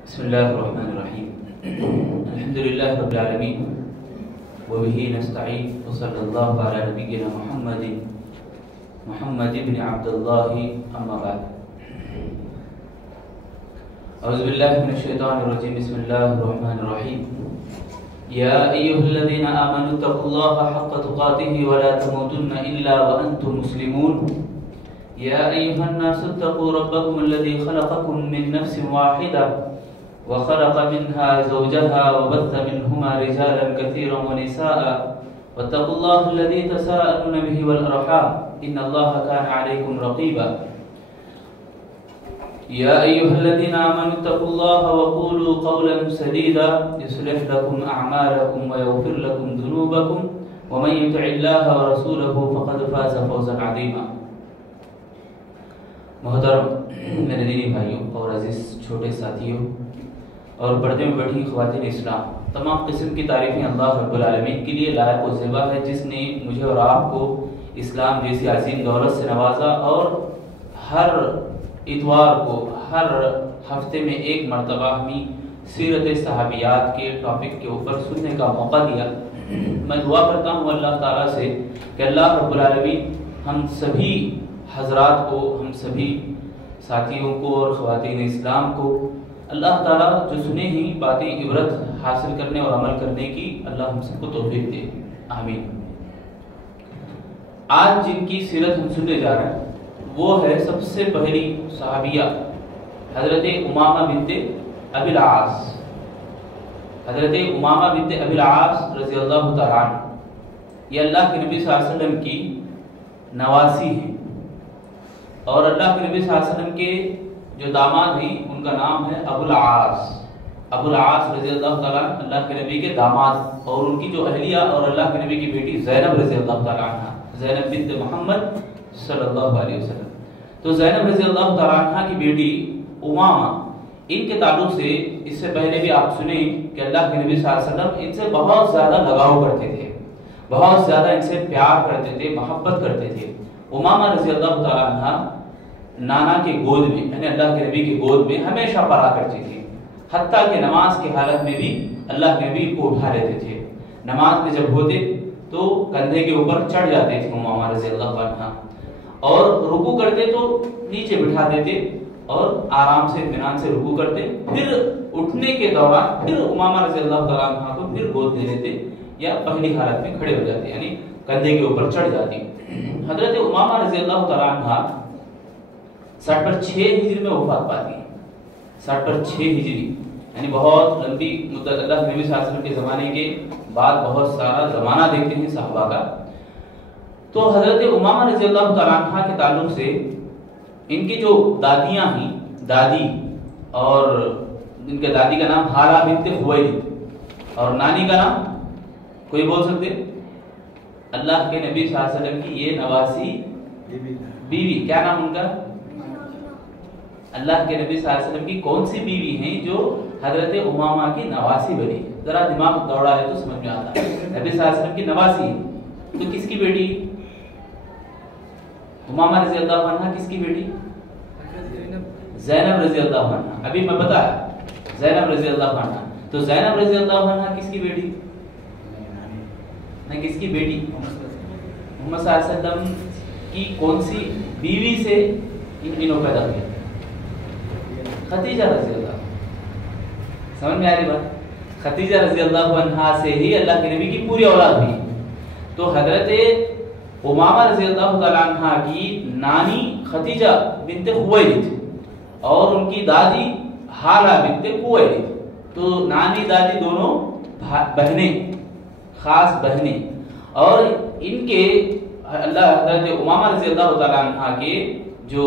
بسم الله الرحمن الرحيم. الحمد لله رب العالمين وبه نستعين وصلى الله على نبينا محمد بن عبد الله أما بعد. أعوذ بالله من الشيطان الرجيم. بسم الله الرحمن الرحيم. يا أيها الذين آمنوا اتقوا الله حق تقاته ولا تموتن إلا وأنتم مسلمون. يا أيها الناس اتقوا ربكم الذي خلقكم من نفس واحدة وخلق منها زوجها وبث منهما رجالا كثيرا ونساء واتقوا الله الذي تساءلون به والأرحام إن الله كان عليكم رقيبا. يا أيها الذين آمنوا اتقوا الله وقولوا قولا سديدا يصلح لكم أعمالكم ويغفر لكم ذنوبكم ومن يطع الله ورسوله فقد فاز فوزا عظيما. محترم میرے دینی بھائیوں اور عزیز چھوٹے ساتھیوں اور پردے میں بیٹھی خواتین اسلام، تمام قسم کی تعریفیں اللہ رب العالمین کے لیے لائق و زیبا ہے، جس نے مجھے اور آپ کو اسلام جیسی عظیم دولت سے نوازا اور ہر اتوار کو ہر ہفتے میں ایک مرتبہ ہمیں سیرت صحابیات کے ٹاپک کے اوپر سننے کا موقع دیا. میں دعا کرتا ہوں اللہ تعالیٰ سے کہ اللہ رب العالمین ہم سبھی حضرات کو، ہم سبھی ساتھیوں کو اور خواتین اسلام کو اللہ تعالیٰ جو سنے ہی باتیں عبرت حاصل کرنے اور عمل کرنے کی اللہ ہم سب کو توفیق دے، آمین. آج جن کی سیرت ہم سننے جا رہے ہیں وہ ہے سب سے پہلی صحابیہ حضرت امامہ بنت ابی العاص. حضرت امامہ بنت ابی العاص رضی اللہ تعالیٰ عنہ یہ اللہ کے نبی صلی اللہ علیہ وسلم کی نواسی ہیں، اور اللہ کے نبی صلی اللہ علیہ وسلم کے جو داماد ہیں ان کا نام ہے ابو العاص. ابو العاص رضی اللہ تعالیٰ عنہ اللہ کے نبی کے داماد، اور ان کی جو اہلیہ اور اللہ کے نبی کی بیٹی زینب رضی اللہ تعالیٰ عنہ، زینب بنت محمد صلی اللہ علیہ وسلم. تو زینب رضی اللہ تعالیٰ عنہ کی بیٹی امامہ، ان کے تعلق سے اس سے پہلے بھی آپ سنیں کہ اللہ کے نبی صلی اللہ علیہ وسلم ان سے بہت زیادہ لگاؤ کرتے تھے، بہت زیادہ ان سے پیار کرتے تھے، محبت کرتے تھے. امامہ رضی اللہ تعالیٰ عنہ نانا کے گود میں یعنی اللہ کے نبی کے گود میں ہمیشہ پڑا کرتی تھی، حتیٰ کہ نماز کی حالت میں بھی اللہ کے نبی کو اٹھا لیتے تھے. نماز میں جب ہوتے تو کندھے کے اوپر چڑھ جاتے تھے امامہ رضی اللہ عنہ، اور رکوع کرتے تو نیچے بٹھا دیتے اور آرام سے اطمینان سے رکوع کرتے. پھر اٹھنے کے دوران پھر امامہ رضی اللہ تعالیٰ عنہ کو پھر گود لے لیتے یا پہلی حالت میں کھڑے ہو جاتے یعنی کندھے کے اوپر چڑھ جاتی. حضرت امامہ رضی اللہ تعالیٰ عنہ 60/6 ہجری میں وفات پاتی ہیں. 60/6 ہجری یعنی بہت لمبی مدت، اللہ کے نبی صلی اللہ علیہ وسلم کے زمانے کے بعد بہت سارا زمانہ دیکھتے ہیں صحابہ کا. تو حضرت امامہ رضی اللہ تعالیٰ عنہ کے تعلق سے ان کی جو دادیاں ہیں، دادی، اور ان کے دادی کا نام حالہ بنت خویلد اور نانی کا نام کوئی بول سکتے؟ اللہ کے نبی صلی اللہ علیہ وسلم کی یہ نواسی بیوی، کیا نام ان کا؟ اللہ کے نبی صلی اللہ علیہ وسلم کی کون سی بیوی ہیں جو حضرت امامہ کی نواسی بنی؟ ذرا دماغ دوڑا ہے تو سمجھ میں آتا ہے. نبی صلی اللہ علیہ وسلم کی نواسی ہے تو کس کی بیٹی؟ امامہ رضی اللہ عنہ کس کی بیٹی؟ زینب رضی اللہ عنہ. ابھی میں بتایا زینب رضی اللہ عنہ. تو زینب رضی اللہ عنہ کس کی بیٹی؟ نہیں، کس کی بیٹی؟ محمد صلی اللہ علیہ وسلم کی کون سی بیوی سے ان تینوں پیدا ہوئے؟ خدیجہ رضی اللہ. سمجھ میں آ رہی بات؟ خدیجہ رضی اللہ عنہا سے ہی اللہ کے نبی کی پوری اولاد ہوئی. تو حضرت امامہ رضی اللہ تعالیٰ عنہ کی نانی خدیجہ بنت خویلد اور ان کی دادی حالہ بنت خویلد. تو نانی دادی دونوں بہنیں، خاص بہنیں، اور ان کے حضرت امامہ رضی اللہ تعالیٰ عنہ کے جو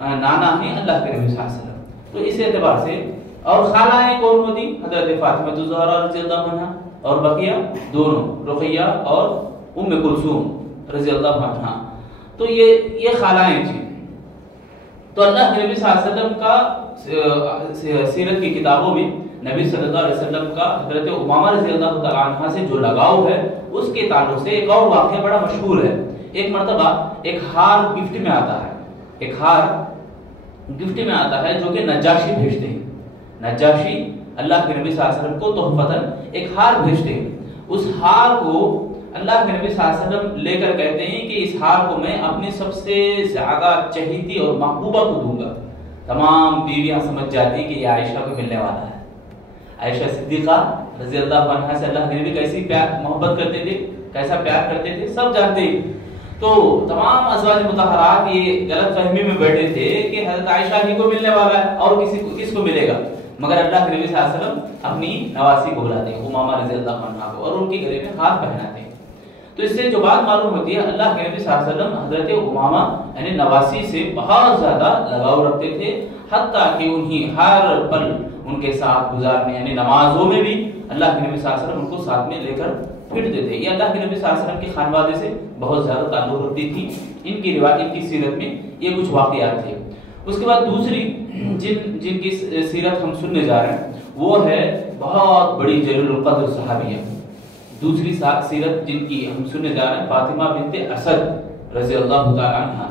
نانا ہیں اللہ کے نبی صلی اللہ علیہ وسلم. تو اس اعتبار سے اور خالائیں کون ہوتی؟ حضرت فاطمہ الزہرا رضی اللہ عنہ اور بقیہ دونوں، رقیہ اور ام کلثوم رضی اللہ عنہ. تو یہ خالائیں تھیں. تو اللہ کے نبی صلی اللہ علیہ وسلم کا سیرت کی کتابوں میں نبی صلی اللہ علیہ وسلم کا حضرت امامہ رضی اللہ تعالیٰ عنہ سے جو لگاؤ ہے اس کے تعلق سے ایک اور واقعہ بڑا مشہور ہے. ایک مرتبہ ایک ہار گفٹ میں آتا ہے، ایک ہار گفٹ میں آتا ہے جو کہ نجاشی بھیجتے ہیں. نجاشی اللہ کے نبی صلی اللہ علیہ وسلم کو تحفتاً ایک ہار بھیجتے ہیں. اس ہار کو اللہ کے نبی صلی اللہ علیہ وسلم لے کر کہتے ہیں کہ اس ہار کو میں اپنی سب سے زیادہ چہیتی اور محبوبہ کو دوں گا. تمام بیویاں سمجھ جاتی کہ یہ عائشہ کو ملنے والا ہے. عائشہ صدیقہ رضی اللہ عنہا سے اللہ کے نبی کیسی پیار محبت کرتے تھے, کیسا پیار کرتے تھے, سب جانتے ہیں. تو تمام ازواج مطہرات یہ غلط فہمی میں بیٹھے تھے کہ حضرت عائشہ ہی کو ملنے والا ہے اور کس کو ملے گا. مگر اللہ کے نبی صلی اللہ علیہ وسلم اپنی نواسی کو بلاتے ہیں, امامہ رضی اللہ عنہا کو, اور ان کے گلے میں ہاتھ پہناتے ہیں. تو اس سے جو بات معلوم ہوتی ہے, اللہ کے نبی صلی اللہ علیہ وسلم حضرت امامہ یعنی نواسی سے بہت زیادہ لگاؤ رکھتے تھے, حتیٰ کہ انہیں ہر پل ان کے ساتھ گزارنے یعنی نمازوں میں بھی اللہ کے نبی صلی اللہ علیہ وسلم ان کو ساتھ میں لے کر پھرتے تھے. یہ اللہ کے نبی صلی اللہ علیہ وسلم کی خانوادے سے بہت زیادہ تعلق رکھتی تھی. ان کی روایت, ان کی سیرت میں یہ کچھ واقعات تھے. اس کے بعد دوسری جن کی سیرت ہم سننے جا رہے ہیں وہ ہے بہت بڑی جلیل القدر صحابیہ. دوسری سیرت جن کی ہم سننے جا رہے ہیں فاطمہ بنت اسد رضی اللہ تعالی عنہا.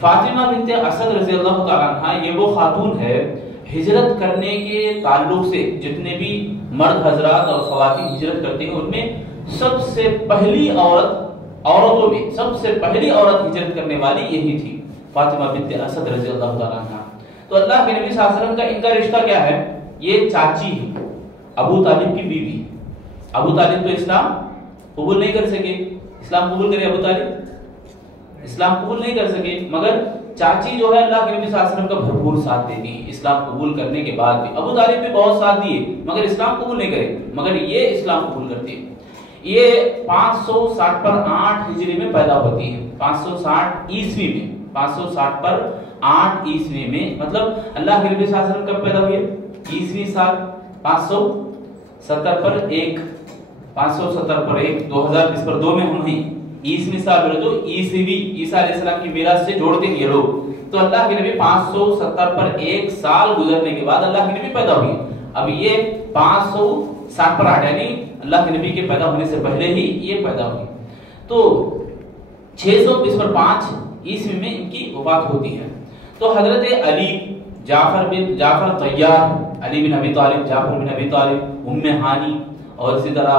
فاطمہ بنت اسد رضی اللہ تعالی عنہا یہ وہ خاتون ہے ہجرت کرنے کے تعلق سے جتنے بھی مرد حضرات اور خواتین ہجرت کرتے ہیں ان میں سب سے پہلی عورتوں میں سب سے پہلی عورت ہجرت کرنے والی یہی تھی, فاطمہ بنت اسد رضی اللہ تعالی عنہا. تو اللہ کے نبی صلی اللہ علیہ وسلم کا ان کا رشتہ کیا ہے, یہ چاچی ہے, ابو طالب کی بیوی. ابو طالب تو اسلام قبول نہیں کر سکے, اسلام قبول کرے ابو طالب, اسلام قبول نہیں کر سکے, مگر چاچی جو ہے اللہ کے نبی صلی اللہ علیہ وسلم کا بھرپور ساتھ دیتی ہے اسلام قبول کرنے کے بعد بھی. ابو طالب بھی بہت ساتھ دیے مگر اسلام قبول نہیں کرے, مگر یہ اسلام قبول کرتی ہے. یہ 560 پر 8 ہجری میں پیدا ہوتی ہے, 560 عیسوی میں, 560 پر 8 عیسوی میں, مطلب اللہ کے نبی صلی اللہ علیہ وسلم کب پیدا ہوئے, عیسوی سال 570 پر 1, 570 پر 1, 2020 پر 2 میں ہم ہیں. عیسوی سال بولے تو عیسوی عیسیٰ علیہ السلام کی میراث سے جوڑتے ہیں یہ لوگ. تو اللہ کے نبی 570 پر 1 سال گزرنے کے بعد اللہ کے نبی پیدا ہوئے. اب یہ 560 پر 8 یعنی اللہ کے نبی کے پیدا ہونے سے پہلے ہی یہ پیدا ہوئی. تو 620 پر 5 عیسوی میں ان کی وفات ہوتی ہے. تو حضرت علی, جعفر طیار, علی بن ابی طالب, جعفر بن ابی طالب, ام ہانی, اور اسی طرح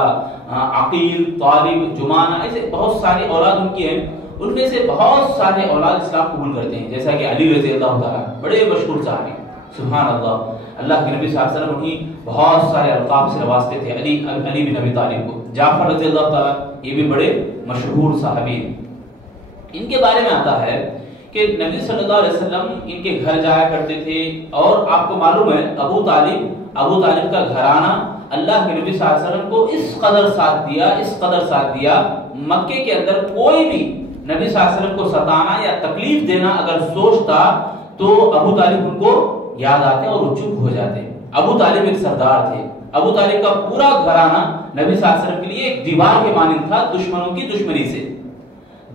عقیل, طالب, جمانہ, ایسے بہت ساری اولاد ان کی ہیں. ان میں سے بہت سارے اولاد اسلام قبول کرتے ہیں, جیسا کہ علی رضی اللہ تعالیٰ, بڑے مشہور صحابی, سبحان اللہ. اللہ کے نبی صلی اللہ علیہ وسلم انہیں بہت سارے القاب سے نوازتے تھے, علی بن ابی طالب کو. جعفر رضی اللہ تعالیٰ یہ بھی بڑے مشہور صحابی ہیں. ان کے بارے میں آتا ہے کہ نبی صلی اللہ علیہ وسلم ان کے گھر جایا کرتے تھے, اور آپ کو معلوم ہے ابو طالب کا گھرانہ اللہ کے نبی صلی اللہ علیہ وسلم کو اس قدر ساتھ دیا, مکے کے اندر کوئی بھی نبی صلی اللہ علیہ وسلم کو ستانا یا تکلیف دینا اگر سوچتا تو ابو طالب ان کو یاد آتے اور چپ ہو جاتے. ابو طالب ایک سردار تھے. ابو طالب کا پورا گھرانہ نبی صلی اللہ علیہ وسلم کے لیے ایک دیوار کے مانند تھا, دشمنوں کی دشمنی سے.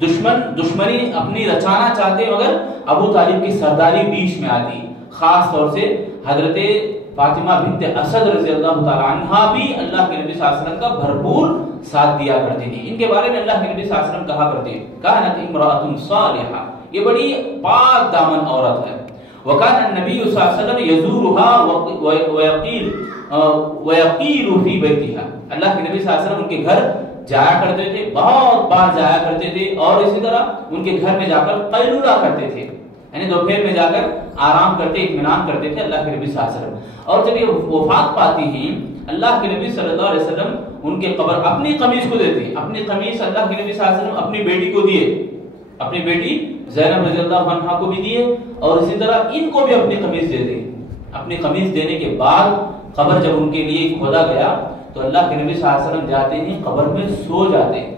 دشمنی اپنی رچانا چاہتے مگر ابو طالب کی سرداری بیچ میں آتی. خاص طور سے حضرت فاطمہ بنت اسد رضی اللہ تعالی عنہا بھی اللہ کے نبی صلی اللہ علیہ وسلم کا بھرپور ساتھ دیا کرتے تھے. ان کے بارے میں اللہ کے نبی صلی اللہ علیہ وسلم کہا کرتے ہیں کانت امرأۃ صالحہ, یہ بڑی پاک دامن عورت ہے. وکان النبی صلی اللہ علیہ وسلم یزورها ویقیل فی بیتها, اللہ کے نبی صلی اللہ علیہ وسلم ان کے گھر جایا کرتے تھے, بہت بار جایا کرتے تھے, اور اسی طرح ان کے گھر میں جا کر قیلولہ کرتے تھے, یعنی دوپہر میں جا کر آرام کرتے, اطمینان کرتے تھے اللہ کے نبی صلی اللہ علیہ وسلم. اور جب یہ وفات پاتی ہیں اللہ کے نبی صلی اللہ علیہ وسلم ان کے قبر اپنی قمیص کو دیتے ہیں. اپنی قمیص اللہ کے نبی صلی اللہ علیہ وسلم اپنی بیٹی کو دیے, اپنی بیٹی زینب رضی اللہ عنہا کو بھی دیے, اور اسی طرح ان کو بھی اپنی قمیص دے دی. اپنی قمیص دینے کے بعد قبر جب ان کے لیے کھودا گیا تو اللہ کے نبی صلی اللہ علیہ وسلم جاتے ہیں قبر میں سو جاتے ہیں.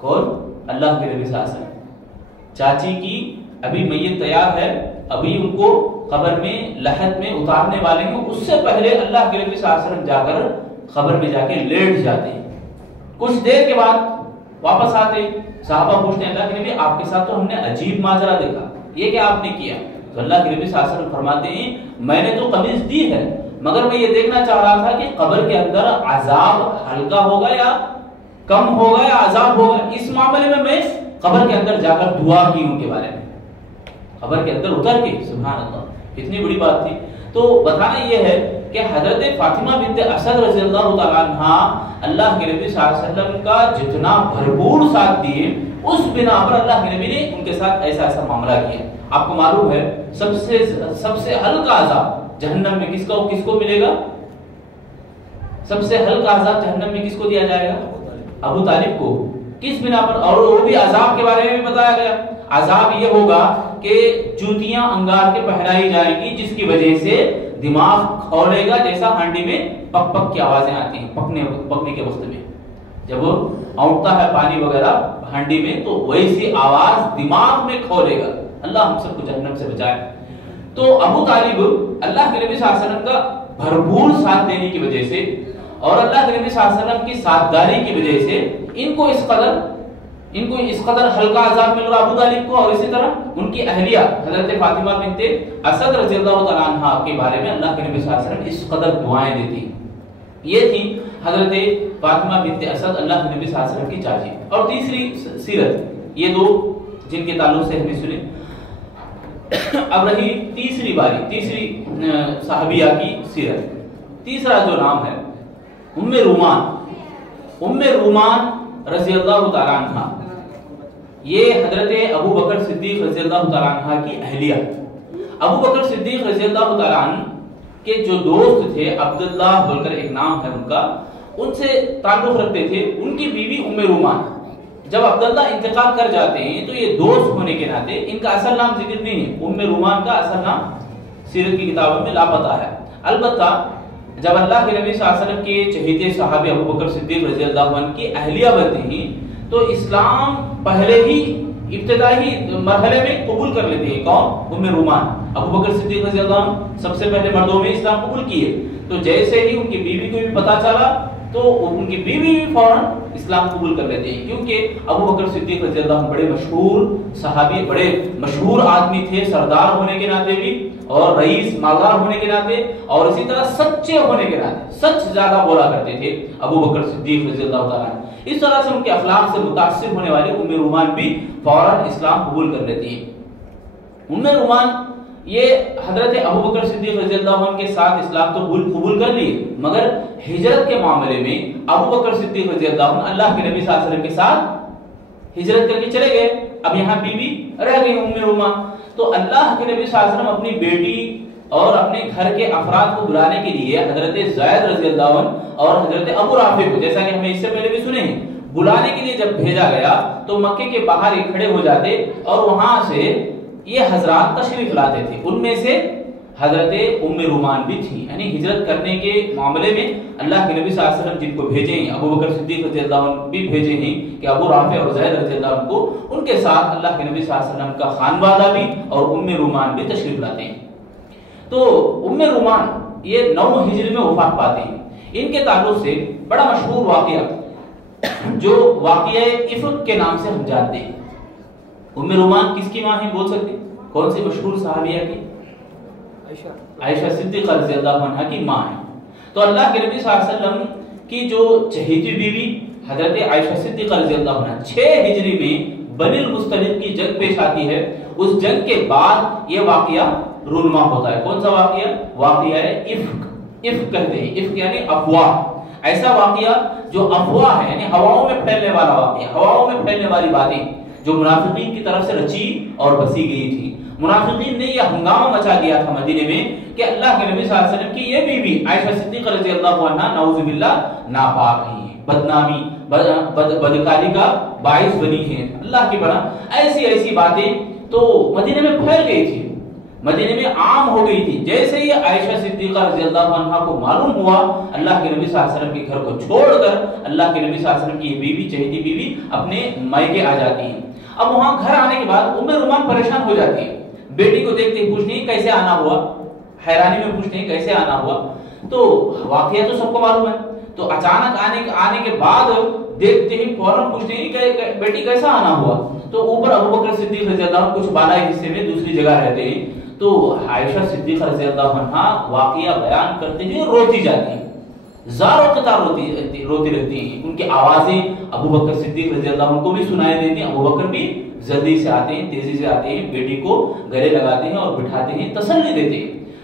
کون؟ اللہ کے نبی صلی اللہ علیہ وسلم. چاچی کی ابھی میت تیار ہے, ابھی ان کو قبر میں لحد میں اتارنے والے ہیں, اس سے پہلے اللہ کے نبی صلی اللہ علیہ وسلم جا کر قبر میں جا کے لیٹ جاتے ہیں. کچھ دیر کے بعد واپس آتے, صحابہ پوچھتے ہیں اللہ کے نبی آپ کے ساتھ تو ہم نے عجیب ماجرا دیکھا, یہ کیا آپ نے کیا؟ تو اللہ کے نبی صلی اللہ علیہ وسلم فرماتے ہیں میں نے تو قمیص دی ہے مگر میں یہ دیکھنا چاہ رہا تھا کہ قبر کے اندر عذاب ہلکا ہوگا یا کم ہوگا یا عذاب ہوگا. اس معاملے میں قبر کے اندر جا کر دعا کی ان کے بارے میں, قبر کے اندر اتر کے. سبحان اللہ, اتنی بڑی بات تھی. تو بتانا یہ ہے کہ حضرت فاطمہ بنت اسد رضی اللہ تعالیٰ عنہ اللہ کے نبی صلی اللہ علیہ وسلم کا جتنا بھرپور ساتھ دیے، اس بنا پر اللہ کے نبی نے ان کے ساتھ ایسا معاملہ کیا۔ آپ کو معلوم ہے سب سے ہلکا عذاب جہنم میں کس کو ملے گا؟ سب سے ہلکا عذاب جہنم میں کس کو دیا جائے گا؟ ابو طالب کو۔ کس بنا پر؟ اور وہ بھی عذاب کے بارے میں بھی بتایا گیا۔ عذاب یہ ہوگا کہ جوتیاں انگار کے پہنائی جائیں گی، جس کی وجہ سے دماغ کھولے گا، جیسا ہانڈی میں پک پک کی آوازیں آتی ہیں پکنے کے وقت میں، جب وہ اونٹتا ہے پانی وغیرہ ہانڈی میں، تو ویسی آواز دماغ میں کھولے گا۔ اللہ ہم سب کو جہنم سے بچائے۔ تو ابو طالب اللہ کے نبی صلی اللہ علیہ وسلم کا بھرپور ساتھ دینے کی وجہ سے اور اللہ کے نبی صلی اللہ علیہ وسلم کی ساتھداری کی وجہ سے ان کو اس قدر ہلکا عذاب مل رہا ابو طالب کو، اور اسی طرح ان کی اہلیہ حضرت فاطمہ بنت اسد رضی اللہ تعالیٰ عنہ کے بارے میں اللہ کے نبی صلی اللہ علیہ وسلم اس قدر دعائیں دیتی۔ یہ تھی حضرت فاطمہ بنت اسد اللہ کے نبی صلی اللہ علیہ وسلم کی چاچی۔ اور تیسری سیرت، یہ دو جن کے تعلق سے ہم نے سنے۔ اب رہی تیسری صحابیہ کی سیرت۔ تیسرا جو نام ہے ام رومان رضی اللہ تعالیٰ عنہ، یہ حضرت ابو بکر صدیق رضی اللہ تعالیٰ عنہ کی اہلیہ۔ ابو بکر صدیق رضی اللہ تعالیٰ عنہ کے جو دوست تھے، عبداللہ بول کر ایک نام ہے ان کا، ان سے تعلق رکھتے تھے ان کی بیوی ام رومان۔ جب عبداللہ انتقال کر جاتے ہیں تو یہ دوست ہونے کے ناطے ان کا اصل نام ذکر نہیں ہے، ام رومان کا اصل نام سیرت کی کتابوں میں لاپتہ ہے۔ البتہ جب اللہ کے نبی صلی اللہ علیہ وسلم کے چہیتے صحابی ابو بکر صدیق رضی اللہ عنہ کی اہلیہ بنتے ہیں تو اسلام پہلے ہی ابتدائی مرحلے میں قبول کر لیتے ہیں۔ کون؟ ام رومان۔ ابو بکر صدیق رضی اللہ عنہ سب سے پہلے مردوں میں اسلام قبول کیے، تو جیسے ہی ان کی بیوی کو بھی پتا چلا تو ان کی بیوی بھی فوراً اسلام قبول کر لیتے ہیں، کیونکہ ابو بکر صدیق رضی اللہ عنہ بڑے مشہور صحابی، بڑے مشہور آدمی تھے، سردار ہونے کے ناطے بھی اور رئیس مالدار ہونے کے ناطے، اور اسی طرح سچے ہونے کے ناطے سچ زیادہ بولا کرتے تھے ابو بکر صدیق رضی اللہ تعالیٰ عنہ۔ اس طرح سے ان کے اخلاق سے متاثر ہونے والی ام رومان بھی فوراً اسلام قبول کر لیتی ہے۔ ام رومان یہ حضرت ابو بکر صدیق رضی اللہ عنہ کے ساتھ اسلام تو قبول کر لیے، مگر ہجرت کے معاملے میں ابو بکر صدیق رضی اللہ عنہ اللہ کے نبی صلی اللہ علیہ وسلم کے ساتھ ہجرت کر کے چلے گئے، اب یہاں بیوی رہ گئی ام رومان۔ تو اللہ کے نبی صلی اللہ علیہ وسلم اپنی بیٹی اور اپنے گھر کے افراد کو بلانے کے لیے حضرت زید رضی اللہ عنہ اور حضرت ابو رافع کو، جیسا کہ ہمیں اس سے پہلے بھی سنے ہیں، بلانے کے لیے جب بھیجا گیا تو مکے کے باہر ہی کھڑے ہو جاتے اور وہاں سے یہ حضرات تشریف لاتے تھے۔ ان میں سے حضرت ام رومان بھی تھی، یعنی ہجرت کرنے کے معاملے میں اللہ کے نبی صلی اللہ علیہ وسلم جن کو بھیجے ہیں، ابو بکر صدیق رضی اللہ عنہ بھی بھیجے ہیں کہ ابو رافع اور زید رضی اللہ عنہ کو، ان کے ساتھ اللہ کے نبی صلی اللہ علیہ وسلم کا خانوادہ بھی اور ام رومان بھی تشریف لاتے ہیں۔ تو ام رومان یہ 9 ہجری میں وفات پاتے ہیں۔ ان کے تعلق سے بڑا مشہور واقعہ جو واقعہ افک کے نام سے ہم جانتے ہیں۔ ام رومان کس کی ماں ہیں بول سکتے؟ کون سی مشہور صحابیہ کی؟ عائشہ صدیقہ رضی اللہ عنہا کی ماں ہے۔ تو اللہ کے نبی صلی اللہ علیہ وسلم کی جو چہیتی بیوی حضرت عائشہ صدیقہ رضی اللہ عنہا 6 ہجری میں بنی المصطلق کی جنگ پیش آتی ہے۔ اس جنگ کے بعد یہ واقعہ رونما ہوتا ہے۔ کون سا واقعہ؟ واقعہ افک۔ افک کہتے ہیں، افک یعنی افواہ، ایسا واقعہ جو افواہ ہے، یعنی ہواؤں میں پھیلنے والا واقعہ، ہواؤں میں پھیلنے والی باتیں جو منافقین کی طرف سے رچی اور بسی گئی تھی۔ منافقین نے یہ ہنگامہ مچا دیا تھا مدینے میں کہ اللہ کے نبی صلی اللہ علیہ وسلم کی یہ بیوی عائشہ صدیقہ رضی اللہ عنہا نعوذ باللہ ناپاک ہیں، بدنامی بدکاری کا باعث بنی ہیں، اللہ کی پناہ۔ ایسی باتیں تو مدینے میں پھیل گئی تھی، مدینے میں عام ہو گئی تھی۔ جیسے ہی عائشہ صدیقہ رضی اللہ عنہا کو معلوم ہوا، اللہ کے نبی صلی اللہ علیہ وسلم کے گھر کو چھوڑ کر اللہ کے نبی صلی اللہ علیہ وسلم کی یہ بیوی، چہیتی بیوی اپنے مائکے آ جاتی ہیں۔ اب وہاں گھر آنے کے بعد ام رومان پریشان ہو جاتی ہے، بیٹی کو دیکھتے ہی پوچھتے ہیں کیسے آنا ہوا، حیرانی میں پوچھتے ہیں کیسے آنا ہوا۔ تو واقعہ تو سب کو معلوم ہے، تو اچانک آنے کے بعد دیکھتے ہی فوراً پوچھتے ہیں کہ بیٹی کیسا آنا ہوا۔ تو اوپر ابو بکر صدیق رضی اللہ عنہ کچھ بالائی حصے میں دوسری جگہ رہتے ہیں، تو عائشہ صدیقہ رضی اللہ عنہا واقعہ بیان کرتے ہوئے روتی جاتی ہیں، زار و قطار روتی رہتی ہیں۔ ان کی آوازیں ابو بکر صدیق رضی اللہ عنہ کو بھی سنائی دیتی ہیں۔ ابو بکر بھی جلدی سے آتے ہیں، تیزی سے آتے ہیں، بیٹی کو گلے لگاتے ہیں اور بٹھاتے ہیں، تسلی دیتے ہیں۔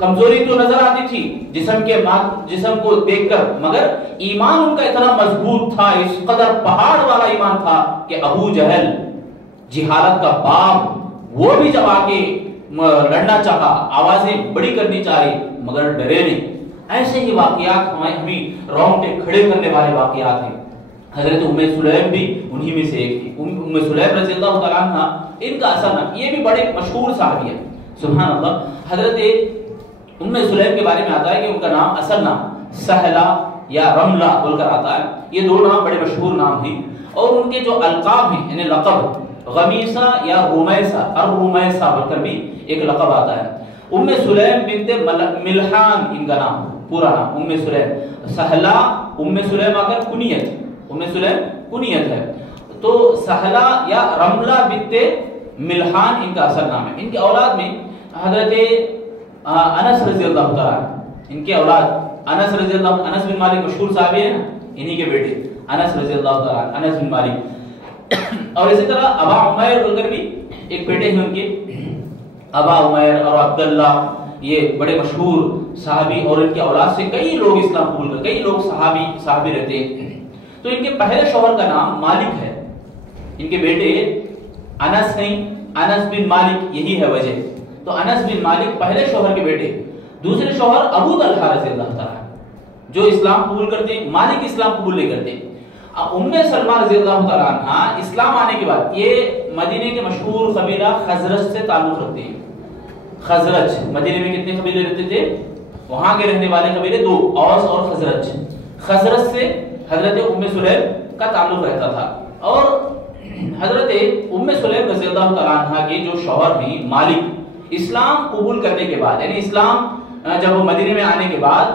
کمزوری تو نظر آتی تھی جسم کو دیکھ کر، مگر ایمان ان کا اتنا مضبوط تھا، اس قدر پہاڑ والا ایمان تھا کہ ابو جہل جہالت کا باپ وہ بھی جب آ کے لڑنا چاہا، آوازیں بڑی کرنی چاہی، مگر ڈرے نہیں۔ ایسے ہی واقعات ہمیں رونگٹے کھڑے کرنے والے واقعات ہیں۔ حضرت ام سلیم بھی انہی میں سے ایک تھی۔ ام سلیم رضی اللہ تعالیٰ عنہ، ان کا اصل نام، یہ بھی بڑے مشہور صحابی ہیں، سبحان اللہ۔ حضرت ام سلیم کے بارے میں آتا ہے کہ ان کا نام، اصل نام سہلہ یا رملہ بول کر آتا ہے۔ یہ دو نام بڑے مشہور نام ہیں، اور ان کے جو القاب ہیں یعنی لقب، غمیسہ یا رومیسہ، الرومیسہ بول کر بھی ایک لقب آتا ہے۔ ام سلیم بنت ملحان ان کا نام، پورا نام ام سلیم۔ سہلہ ام سلیم اگر کنیت، ام سلیم کنیت ہے، تو سہلہ یا رملہ بنت ملحان ان کا اصل نام ہے۔ ان کے اولاد میں حضرت انس رضی اللہ تعالیٰ، ان کے اولاد انس رضی اللہ، انس بن مالک مشہور صحابی ہیں نا، انہی کے بیٹے انس رضی اللہ تعالیٰ، انس بن مالک۔ اور اسی طرح ابا عمیر بول کر بھی ایک بیٹے ہیں ان کے، ابا عمیر اور عبداللہ، یہ بڑے مشہور صحابی، اور ان کے اولاد سے کئی لوگ اسلام قبول کر، کئی لوگ صحابی رہتے ہیں۔ تو ان کے پہلے شوہر کا نام مالک ہے، ان کے بیٹے انس نہیں، انس بن مالک، یہی ہے وجہ۔ تو انس بن مالک پہلے شوہر کے بیٹے۔ دوسرے شوہر ابو طلحہ رضی اللہ تعالیٰ جو اسلام قبول کرتے ہیں، مالک اسلام قبول نہیں کرتے۔ ام سلمہ رضی اللہ تعالیٰ عنہ اسلام آنے کے بعد، یہ مدینے کے مشہور قبیلہ خزرج سے تعلق رکھتے ہیں۔ خزرج، مدینے میں کتنے قبیلے رہتے تھے؟ وہاں کے رہنے والے قبیلے دو، اوس اور خزرج۔ خزرج سے حضرت ام سلیم کا تعلق رہتا تھا، اور حضرت ام سلیم رضی اللہ تعالیٰ عنہ کے جو شوہر ہیں مالک، اسلام قبول کرنے کے بعد، یعنی اسلام جب وہ مدینے میں آنے کے بعد،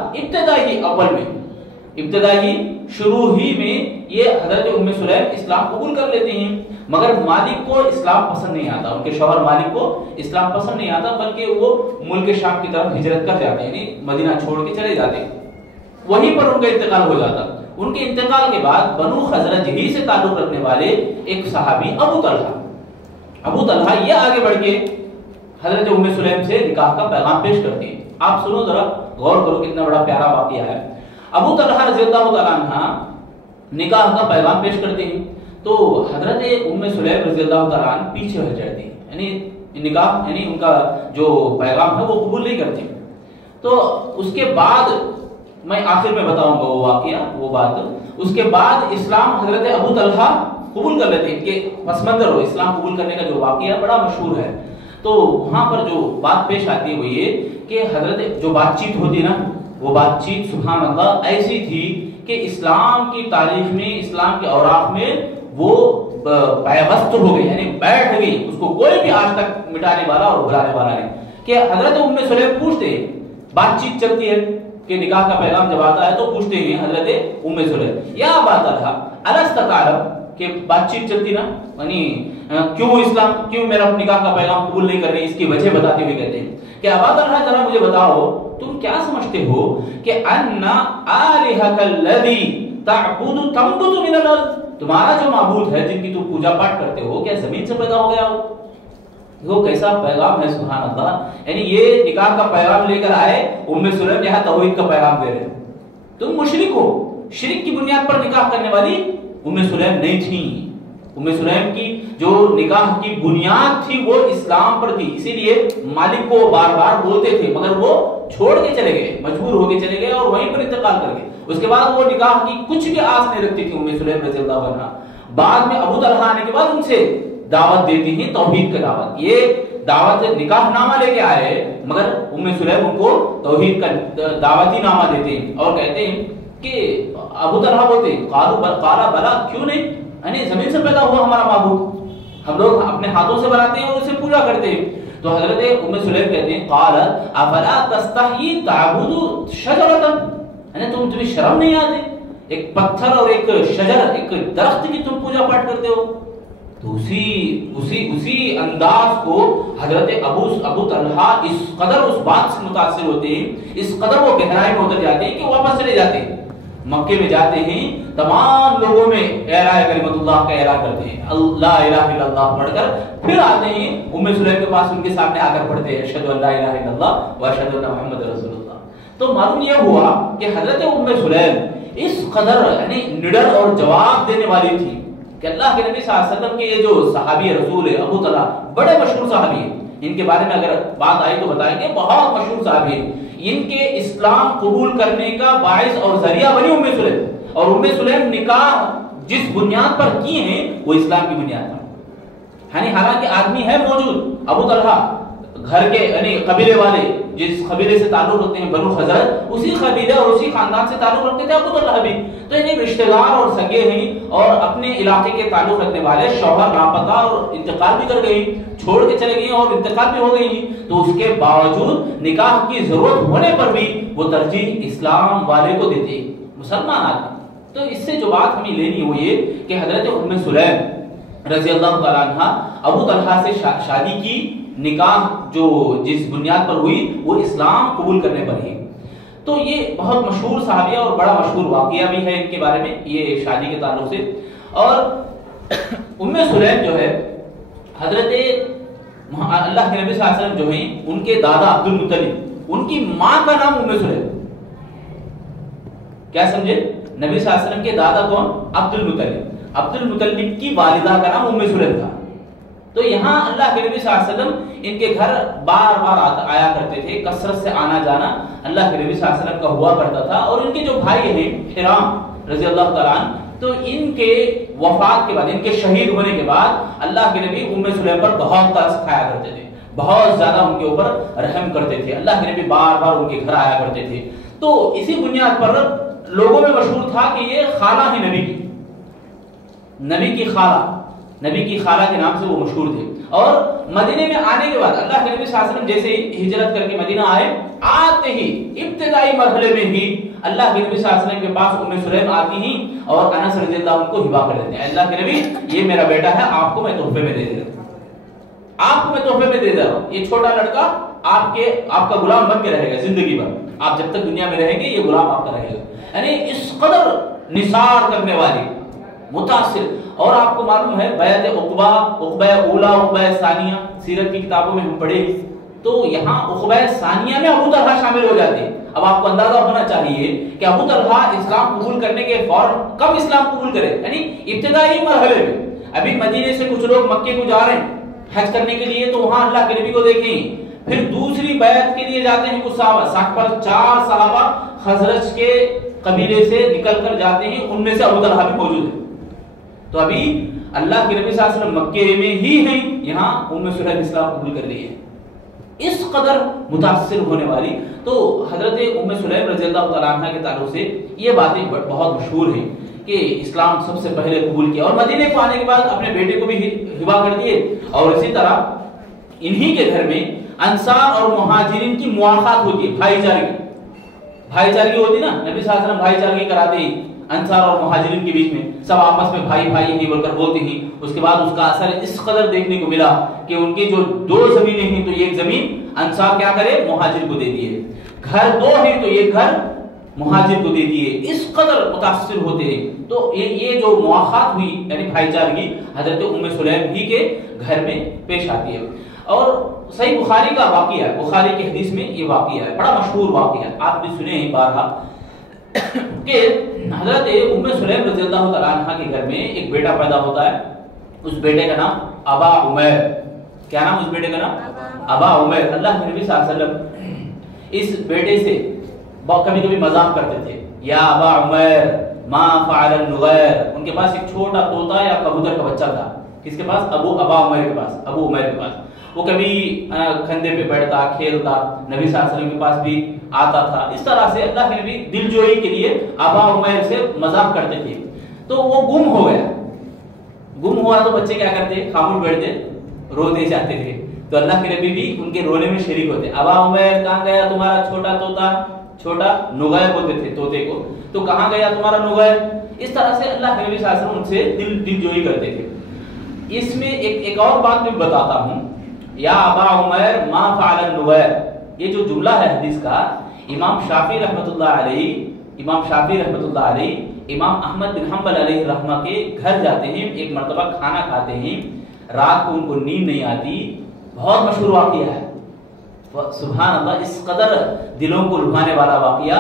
ابتدائی شروع ہی میں یہ حضرت ام سلیم اسلام قبول کر لیتے ہیں، مگر مالک کو اسلام پسند نہیں آتا، ان کے شوہر مالک کو اسلام پسند نہیں آتا، بلکہ وہ ملک شام کی طرف ہجرت کر جاتے ہیں، یعنی مدینہ چھوڑ کے چلے جاتے ہیں، وہیں پر ان کا انتقال ہو جاتا۔ ان کے انتقال کے بعد بنو خزرج ہی سے تعلق رکھنے والے ایک صحابی ابو طلحہ یہ آگے بڑھ کے حضرت ام سلیم سے نکاح کا پیغام پیش کرتے ہیں۔ آپ سنو ذرا، غور کرو، کتنا بڑا پیارا واقعہ ہے۔ ابو طلحہ رضی اللہ تعالیٰ عنہ نکاح کا پیغام پیش کرتے ہیں، تو حضرت ام سلیم رضی اللہ تعالیٰ عنہ پیچھے ہٹ جاتی ہیں، یعنی نکاح، یعنی ان کا جو پیغام ہے وہ قبول نہیں کرتے۔ تو اس کے بعد میں آخر میں بتاؤں گا وہ واقعہ، وہ بات۔ اس کے بعد اسلام حضرت ابو طلحہ قبول کر لیتے ہیں، کہ پس منظر ہو اسلام قبول کرنے کا جو واقعہ بڑا مشہور ہے۔ تو وہاں پر جو بات پیش آتی ہے وہ یہ کہ حضرت جو بات چیت ہوتی ہے نا، وہ بات چیت سبحان اللہ ایسی تھی کہ اسلام کی تاریخ میں، اسلام کے اوراق میں وہ پیوست ہو گئی، یعنی بیٹھ گئی، اس کو کوئی بھی آج تک مٹانے والا اور بھلانے والا نہیں۔ کہ حضرت ام سلیم پوچھتے ہیں، بات چیت چلتی ہے کہ نکاح کا پیغام جب آتا ہے تو پوچھتے ہیں حضرت ام سلیم، یا ابا طلحہ الست تعلم، کہ بات چیت چلتی نا، یعنی کیوں میرا نکاح کا پیغام قبول نہیں کر رہی، اس کی وجہ بتاتے ہوئے کہتے ہیں کہ ابا طلحہ ذرا مجھے بتاؤ، تم کیا سمجھتے ہو کہ ان الہک الذی تعبد تنبت من الارض، تمہارا جو معبود ہے جن کی تم پوجا پاٹ کرتے ہو، کیا زمین سے پیدا ہو گیا ہو؟ وہ کیسا پیغام ہے سبحان اللہ، یعنی یہ نکاح کا پیغام لے کر آئے، ام سلیم یہاں توحید کا پیغام دے رہے، تم مشرک ہو، شرک کی بنیاد پر نکاح کرنے والی ام سلیم نہیں تھی۔ ام سلیم کی جو نکاح کی بنیاد تھی وہ اسلام پر تھی، اسی لیے مالک کو بار بار بولتے تھے، مگر وہ چھوڑ کے چلے گئے، مجبور ہو کے چلے گئے اور وہیں پر انتقال کر گئے۔ اس کے بعد وہ نکاح کی کچھ بھی آس نہیں رکھتی تھی ام سلیم رضی اللہ عنہا۔ بعد میں ابو طلحہ آنے کے بعد ان سے دعوت دیتی ہیں، توحید کا دعوت، یہ دعوت نکاح نامہ لے کے آئے، مگر ام سلیم ان کو توحید کا دعوتی نامہ دیتے ہیں اور کہتے ہیں کہ ابو طلحہ بولتے ہیں قال بلا، کیوں نہیں، یعنی زمین سے پیدا ہوا ہمارا معبود، ہم لوگ اپنے ہاتھوں سے بناتے ہیں اور اسے پوجا کرتے ہیں۔ تو حضرت ام سلیم کہتے ہیں قالت افلا تستحیی تعبد شجرۃ، یعنی تمہیں شرم نہیں آتی ایک پتھر اور ایک شجر، ایک درخت کی تم پوجا پاٹ کرتے ہو؟ تو اسی انداز کو حضرت ابو طلحہ اس قدر اس بات سے متاثر ہوتے ہیں، اس قدر وہ گہرائی میں اتر جاتے ہیں کہ واپس چلے جاتے ہیں، مکے میں جاتے ہیں تمام لوگوں میں اعلاء کلمت اللہ کا اعلان کرتے ہیں، لا الہ الا اللہ پڑھ کر پھر آتے ہیں ام سلیم کے پاس، ان کے سامنے آ کر پڑھتے ہیں اشہد ان لا الہ الا اللہ و اشہد ان محمد رسول اللہ۔ تو معلوم یہ ہوا کہ حضرت ام سلیم اس قدر یعنی نڈر اور جواب دینے والی تھی کہ اللہ کے نبی صلی اللہ علیہ وسلم کے یہ جو صحابی رسول ہے ابو طلحہ، بڑے مشہور صحابی ہیں، ان کے بارے میں اگر بات آئی تو بتائیں گے، بہت مشہور صحابی ہیں، ان کے اسلام قبول کرنے کا باعث اور ذریعہ بنی ام سلیم، اور ام سلیم نکاح جس بنیاد پر کیے ہیں وہ اسلام کی بنیاد پر، یعنی حالانکہ آدمی ہے موجود ابو طلحہ گھر کے یعنی قبیلے والے، جس قبیلے سے تعلق رکھتے ہیں بنو خزرج، اسی قبیلے اور اسی خاندان سے تعلق رکھتے تھے ابو طلحہ بھی، تو انہیں رشتہ دار اور سگے ہیں اور اپنے علاقے کے تعلق رکھنے والے، شوہر لاپتہ اور انتقال بھی کر گئی، چھوڑ کے چلے گئی اور انتقال بھی ہو گئی، تو اس کے باوجود نکاح کی ضرورت ہونے پر بھی وہ ترجیح اسلام والے کو دیتے مسلمان آدمی۔ تو اس سے جو بات ہمیں لینی ہے وہ یہ کہ حضرت ام سلیم رضی اللہ تعالیٰ عنہ ابو طلحہ سے شادی کی، نکاح جو جس بنیاد پر ہوئی وہ اسلام قبول کرنے پر ہی۔ تو یہ بہت مشہور صحابیہ اور بڑا مشہور واقعہ بھی ہے ان کے بارے میں یہ شادی کے تعلق سے۔ اور ام سلیم جو ہے حضرت اللہ کے نبی صلی اللہ علیہ وسلم جو ہیں ان کے دادا عبد المطلب، ان کی ماں کا نام ام سلیم، کیا سمجھے؟ نبی صلی اللہ علیہ وسلم کے دادا کون؟ عبد المطلب، عبد المطلب کی والدہ کا نام ام سلیم تھا۔ تو یہاں اللہ کے نبی صلی اللہ علیہ وسلم ان کے گھر بار بار آیا کرتے تھے، کثرت سے آنا جانا اللہ کے نبی صلی اللہ علیہ وسلم کا ہوا کرتا تھا۔ اور ان کے جو بھائی ہیں حرام رضی اللہ تعالیٰ عنہ، تو ان کے وفات کے بعد، ان کے شہید ہونے کے بعد اللہ کے نبی ام سلیم پر بہت ترس کھایا کرتے تھے، بہت زیادہ ان کے اوپر رحم کرتے تھے، اللہ کے نبی بار بار ان کے گھر آیا کرتے تھے۔ تو اسی بنیاد پر لوگوں میں مشہور تھا کہ یہ خالہ ہے نبی کی، نبی کی خالہ، نبی کی خالہ کے نام سے وہ مشہور تھے۔ اور مدینے میں آنے کے بعد اللہ کے نبی صلی اللہ علیہ وسلم جیسے ہی ہجرت کر کے مدینہ آئے، آتے ہی ابتدائی مرحلے میں ہی اللہ کے نبی صلی اللہ علیہ وسلم کے پاس ام سلیم آتی ہیں اور انس رضی اللہ عنہ کو ہبا کر دیتے ہیں، اللہ کے نبی یہ میرا بیٹا ہے، آپ کو میں تحفے میں دے دے رہا ہوں، آپ کو میں تحفے میں دے دے رہا ہوں، یہ چھوٹا لڑکا آپ کا غلام بن کے رہے گا زندگی بھر، آپ جب تک دنیا میں رہیں گے یہ غلام آپ کا رہے گا۔ یعنی اس قدر نثار کرنے والی، متاثر۔ اور آپ کو معلوم ہے بیعت عقبہ، عقبہ اولا، عقبہ ثانیہ، سیرت کی کتابوں میں ہم پڑھے تو یہاں عقبہ ثانیہ میں ابو طلحہ شامل ہو جاتے ہیں۔ اب آپ کو اندازہ ہونا چاہیے کہ ابو طلحہ اسلام قبول کرنے کے فوراً کب اسلام قبول کرے، یعنی ابتدائی مرحلے میں۔ ابھی مدینے سے کچھ لوگ مکے کو جا رہے ہیں حج کرنے کے لیے، تو وہاں اللہ کے نبی کو دیکھیں، پھر دوسری بیعت کے لیے جاتے ہیں کچھ صحابہ، 60 پر 4 صحابہ خزرج کے قبیلے سے نکل کر جاتے ہیں، ان میں سے ابو طلحہ بھی موجود ہے۔ تو ابھی اللہ کے نبی صلی اللہ علیہ وسلم مکے میں ہی ہیں، یہاں ام سلیم اسلام قبول کر لی ہے، اس قدر متاثر ہونے والی۔ تو حضرت ام سلیم رضی اللہ تعالیٰ عنہ کے تعلق سے یہ باتیں بہت مشہور ہیں کہ اسلام سب سے پہلے قبول کیا، اور مدینے کو آنے کے بعد اپنے بیٹے کو بھی ہبا کر دیے۔ اور اسی طرح انہی کے گھر میں انصار اور مہاجرین کی مواخات ہوتی ہے، بھائی چارگی ہوتی نا، نبی صلی اللہ علیہ وسلم بھائی چارگی کراتے ہیں انصار اور مہاجرین کے بیچ میں، سب آپس میں بھائی ہی بول کر بولتے ہیں۔ اس کے بعد اس کا اثر اس قدر دیکھنے کو ملا کہ ان کی جو 2 زمینیں ہیں تو ایک زمین انصار کیا کرے، مہاجر کو دے دیے، گھر 2 ہیں تو ایک گھر مہاجر کو دے دیے، اس قدر متاثر ہوتے ہیں۔ تو یہ جو مواخات ہوئی یعنی بھائی چارگی حضرت ام سلیم ہی کے گھر میں پیش آتی ہے۔ اور صحیح بخاری کا واقعہ ہے، بخاری کی حدیث میں یہ واقعہ ہے، بڑا مشہور واقعہ ہے، آپ بھی سنے ہیں بارہا، کہ حضرت ام سلیم رضی اللہ تعالیٰ عنہ کے گھر میں ایک بیٹا پیدا ہوتا ہے، اس بیٹے کا نام ابا عمیر، کیا نام اس بیٹے کا نام؟ ابا عمیر۔ اللہ کے نبی صلی اللہ علیہ وسلم اس بیٹے سے کبھی کبھی مذاق کرتے تھے، یا ابا عمیر ما فعل النغیر، ان کے پاس ایک چھوٹا طوطا یا کبوتر کا بچہ تھا، کس کے پاس؟ ابا عمیر کے پاس، ابو عمیر کے پاس۔ وہ کبھی کندھے پہ بیٹھتا، کھیلتا، نبی صلی اللہ علیہ وسلم کے پاس بھی آتا تھا، اس طرح سے اللہ کے نبی دل جوئی کے لیے ابا عمیر سے مذاق کرتے تھے۔ تو وہ گم ہو گیا، گم ہوا تو بچے کیا کرتے؟ خاموش بیٹھتے، روتے جاتے تھے، تو اللہ کے نبی بھی ان کے رونے میں شریک ہوتے۔ ابا عمیر کہاں گیا تمہارا چھوٹا طوطا؟ چھوٹا نغیر بولتے تھے طوطے کو، تو کہاں گیا تمہارا نغیر؟ اس طرح سے اللہ کے نبی صلی اللہ علیہ وسلم ان سے دل جوئی کرتے تھے۔ اس میں ایک اور بات میں بتاتا ہوں، یا ابا عمیر ما فعل النغیر، یہ جو جملہ ہے حدیث کا، امام شافعی رحمۃ اللہ علیہ امام احمد بن حنبل علیہ رحمہ کے گھر جاتے ہیں، ایک مرتبہ کھانا کھاتے ہیں، رات کو ان کو نیند نہیں آتی، بہت مشہور واقعہ ہے، سبحان اللہ، اس قدر دلوں کو لبھانے والا واقعہ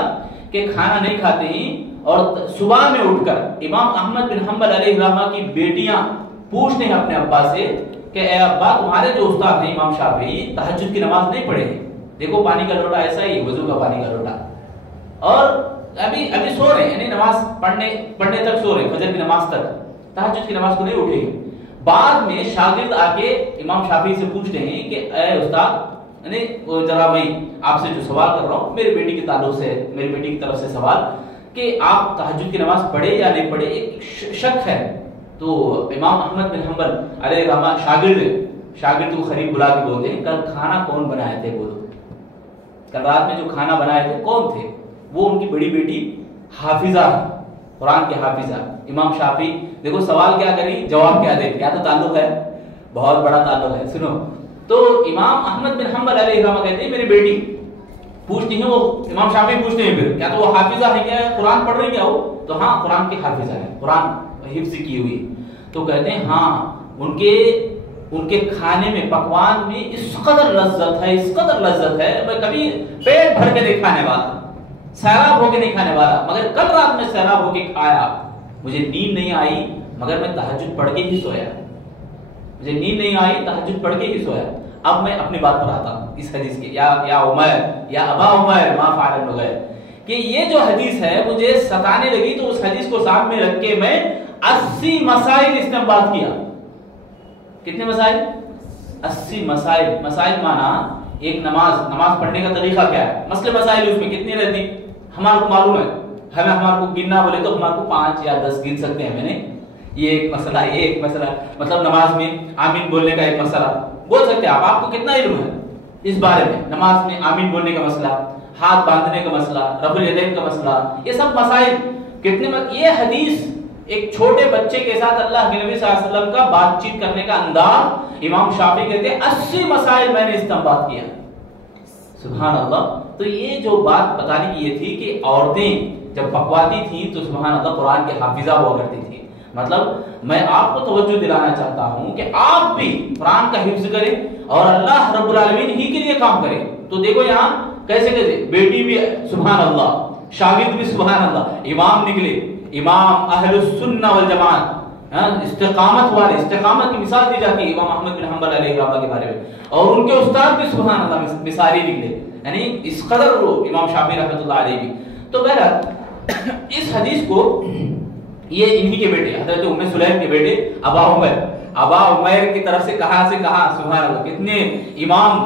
کہ کھانا نہیں کھاتے ہیں اور صبح میں اٹھ کر امام احمد بن حنبل علیہ رحمہ کی بیٹیاں پوچھتے ہیں اپنے ابا سے کہ اے ابا، تمہارے جو استاد ہیں امام شافعی تہجد کی نماز نہیں پڑھے ہیں، دیکھو پانی کا لوٹا ایسا ہی، وضو کا پانی کا لوٹا، اور ابھی سو رہے ہیں، یعنی نماز پڑھنے تک سو رہے ہیں، فجر کی نماز تک، تہجد کی نماز کو نہیں اٹھے گی۔ بعد میں شاگرد آ کے امام شافعی سے پوچھتے ہیں کہ اے استاد، یعنی ذرا میں آپ سے جو سوال کر رہا ہوں میری بیٹی کے تعلق سے، میری بیٹی کی طرف سے سوال کہ آپ تہجد کی نماز پڑھے یا نہیں پڑھے، ایک شک ہے۔ تو امام احمد بن حنبل علیہ رحمہ شاگرد کو قریب بلا کے بولتے ہیں کل کھانا کون بنائے تھے، بولو کل رات میں جو کھانا بنائے تھے کون تھے؟ وہ ان کی بڑی بیٹی حافظہ، قرآن کے حافظہ۔ امام شافعی دیکھو سوال کیا کری، جواب کیا دے، کیا تو تعلق ہے، بہت بڑا تعلق ہے، سنو۔ تو امام احمد بن حنبل علیہ رحمہ کہتے ہیں میری بیٹی پوچھتی ہیں، وہ امام شافعی پوچھتے ہیں پھر کیا تو وہ حافظہ ہے، کیا قرآن پڑھ رہی کیا وہ؟ تو ہاں قرآن کی حافظہ ہے، قرآن حفظ کی ہوئی۔ تو کہتے ہیں ہاں ان کے کھانے میں، پکوان میں اس قدر لذت ہے، اس قدر لذت ہے، میں کبھی پیٹ بھر کے نہیں کھانے والا، سیراب ہو کے نہیں کھانے والا، مگر کل رات میں سیراب ہو کے کھایا، مجھے نیند نہیں آئی مگر میں تہجد پڑھ کے ہی سویا، مجھے نیند نہیں آئی تہجد پڑھ کے ہی سویا۔ اب میں اپنی بات پر آتا ہوں اس حدیث کے، یا عمیر یا ابا عمیر ما فعل النغیر، کہ یہ جو حدیث ہے مجھے ستانے لگی، تو اس حدیث کو سامنے رکھ کے میں 80 مسائل استنباط کیا۔ کتنے مسائل؟ 80 مسائل۔ مسائل مانا ایک نماز پڑھنے کا طریقہ کیا ہے، مسئلے مسائل اس میں کتنی رہتی ہمارے کو معلوم ہے، ہمارے کو گننا بولے تو ہمارے کو 5 یا 10 گن سکتے ہیں، میں نے یہ ایک مسئلہ، یہ ایک مسئلہ، مطلب نماز میں آمین بولنے کا ایک مسئلہ بول سکتے ہیں آپ کو کتنا علم ہے اس بارے میں، نماز میں آمین بولنے کا مسئلہ، ہاتھ باندھنے کا مسئلہ، رفع الیدین کا مسئلہ، یہ سب مسائل کتنے یہ حدیث ایک چھوٹے بچے کے ساتھ اللہ کے نبی صلی اللہ علیہ وسلم کا بات چیت کرنے کا انداز، امام شافعی کہتے ہیں 80 مسائل میں نے استنباط کیا، سبحان اللہ۔ تو یہ جو بات بتانے کی یہ تھی کہ عورتیں جب پکواتی تھیں تو سبحان اللہ قرآن کے حافظہ ہوا کرتی تھی، مطلب میں آپ کو توجہ دلانا چاہتا ہوں کہ آپ بھی قرآن کا حفظ کریں اور اللہ رب العالمین ہی کے لیے کام کریں۔ تو دیکھو یہاں کیسے بیٹی بھی سبحان اللہ، شاگرد بھی سبحان اللہ، امام نکلے، امام اہل السنہ والجماعت، استقامت والے، استقامت کی مثال دی جاتی ہے امام احمد بن حنبل علیہ رحمہ کے بارے میں، اور ان کے استاد بھی سبحان اللہ مثالی نکلے، یعنی اس قدر وہ امام شافعی رحمۃ اللہ علیہ بھی۔ تو بہرحال اس حدیث کو یہ انہی کے بیٹے حضرت ام سلیم کے بیٹے ابا عمیر کی طرف سے کہاں سبحان اللہ، کتنے امام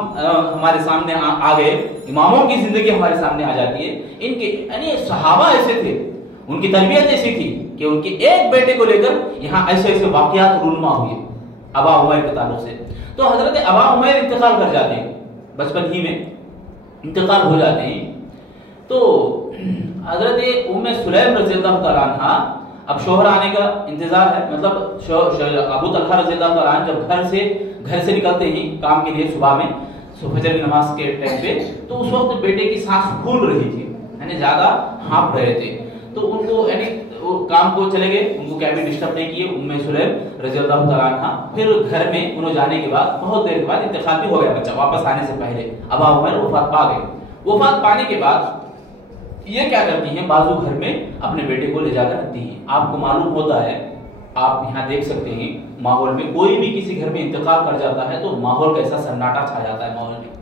ہمارے سامنے آ گئے، اماموں کی زندگی ہمارے سامنے آ جاتی ہے۔ ان کے یعنی صحابہ ایسے تھے، ان کی تربیت ایسی تھی کہ ان کے ایک بیٹے کو لے کر یہاں ایسے واقعات رونما ہوئے ابا عمیر کے تعلق سے۔ تو حضرت ابا عمیر انتقال کر جاتے ہیں، بچپن ہی میں انتقال ہو جاتے ہیں۔ تو حضرت ام سلیم رضی اللہ تعالیٰ عنہ اب شوہر آنے کا انتظار ہے، مطلب ابو طلحہ رضی اللہ تعالیٰ عنہ جب گھر سے نکلتے ہیں کام کے لیے صبح میں، فجر کی نماز کے ٹائم پہ، تو اس وقت بیٹے کی سانس پھول رہی تھی، یعنی زیادہ ہانپ رہے تھے، تو ان کو یعنی کام کو چلے گئے، ان کو کیبن ڈسٹرب نہیں کیے ام سلیم رضی اللہ تعالیٰ عنہ۔ پھر گھر میں انہوں جانے کے بعد بہت دیر کے بعد انتقال بھی ہو گیا بچہ، واپس آنے سے پہلے ابا عمیر وفات پا گئے۔ وفات پانے کے بعد یہ کیا کرتی ہیں، بازو گھر میں اپنے بیٹے کو لے جا کر رکھتی ہیں۔ آپ کو معلوم ہوتا ہے، آپ یہاں دیکھ سکتے ہیں ماحول میں کوئی بھی کسی گھر میں انتقال کر جاتا ہے تو ماحول کا ایسا سناٹا چھا جاتا ہے ماحول میں،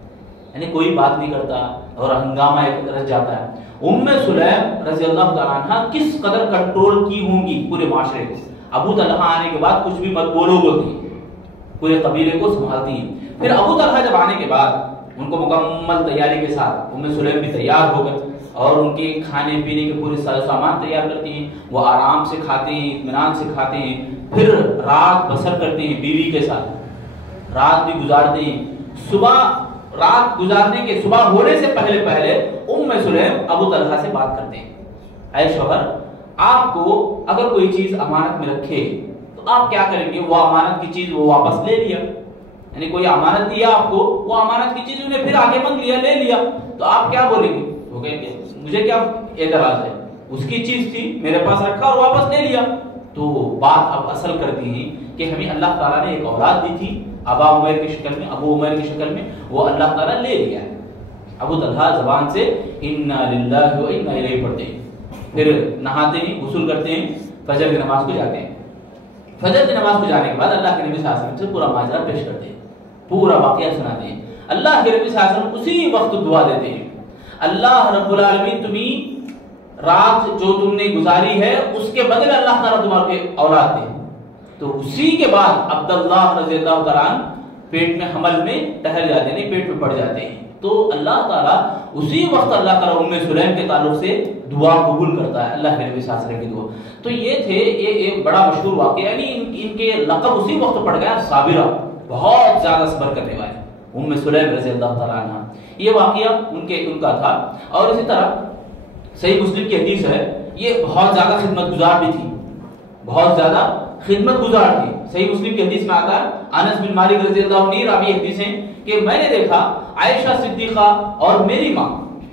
یعنی کوئی بات نہیں کرتا اور ہنگامہ رچ جاتا ہے۔ ام سلیم رضی اللہ تعالیٰ عنہ کس قدر کنٹرول کی ہوں گی پورے معاشرے کو، ابو طلحہ آنے کے بعد کچھ بھی مت بولو بولتی، پورے قبیلے کو سنبھالتی ہیں۔ پھر ابو طلحہ جب آنے کے بعد ان کو مکمل تیاری کے ساتھ ام سلیم بھی تیار ہو کر اور ان کے کھانے پینے کے پورے سامان تیار کرتی ہیں، وہ آرام سے کھاتے ہیں، اطمینان سے کھاتے ہیں، پھر رات بسر کرتے ہیں بیوی کے ساتھ، رات بھی گزارتے ہیں۔ رات گزارنے کے صبح ہونے سے پہلے ام سلیم ابو طلحہ سے بات کرتے ہیں، اے شوہر آپ کو اگر کوئی چیز امانت میں رکھے تو آپ کیا کریں گے؟ وہ امانت کی چیز وہ واپس لے لیا، یعنی کوئی امانت دیا آپ کو، وہ امانت کی چیز انہیں پھر آگے مانگ لیا، لے لیا، تو آپ کیا بولیں گے؟ وہ کہیں گے مجھے کیا اعتراض ہے، اس کی چیز تھی، میرے پاس رکھا اور واپس لے لیا. تو بات اب اصل کرتی ہے کہ ہمیں اللہ تعالیٰ نے ایک اولاد دی تھی ابا عمیر کی شکل میں، ابو عمیر کی شکل میں، وہ اللہ تعالیٰ لے لیا ہے. ابو طلحہ زبان سے انا للہ و انا الیہ پڑھتے ہیں، پھر نہاتے ہیں، غسل کرتے ہیں، فجر کی نماز کو جاتے ہیں. فجر کی نماز کو جانے کے بعد اللہ کے نبی صلی اللہ علیہ وسلم سے پورا ماجرا پیش کرتے ہیں، پورا واقعہ سناتے ہیں. اللہ کے نبی صلی اللہ علیہ وسلم اسی وقت دعا دیتے ہیں، اللہ رب العالمین تمہیں رات جو تم نے گزاری ہے اس کے بدلے اللہ تعالیٰ تمہارے اولاد دے. تو اسی کے بعد عبداللہ رضی اللہ تعالیٰ عنہ پیٹ میں حمل میں ٹہل جاتے ہیں، پیٹ میں پڑ جاتے ہیں. تو اللہ تعالیٰ اسی وقت اللہ تعالیٰ ام سلیم کے تعلق سے دعا قبول کرتا ہے، اللہ کے نبی صلی اللہ علیہ وسلم کی دعا. تو یہ تھے، یہ ایک بڑا مشہور واقعہ، یعنی ان کے لقب اسی وقت پڑ گیا صابرہ، بہت زیادہ صبر کرنے والے، ام سلیم رضی اللہ تعالیٰ عنہ. یہ واقعہ ان کا تھا. اور اسی طرح صحیح مسلم کی حدیث ہے، یہ بہت زیادہ خدمت گزار بھی تھی، بہت زیادہ خدمت گزار تھی. صحیح مسلم کی حدیث میں آتا ہے، انس بن مالک رضی اللہ عنہ راوی حدیث ہیں کہ میں نے دیکھا عائشہ صدیقہ اور میری ماں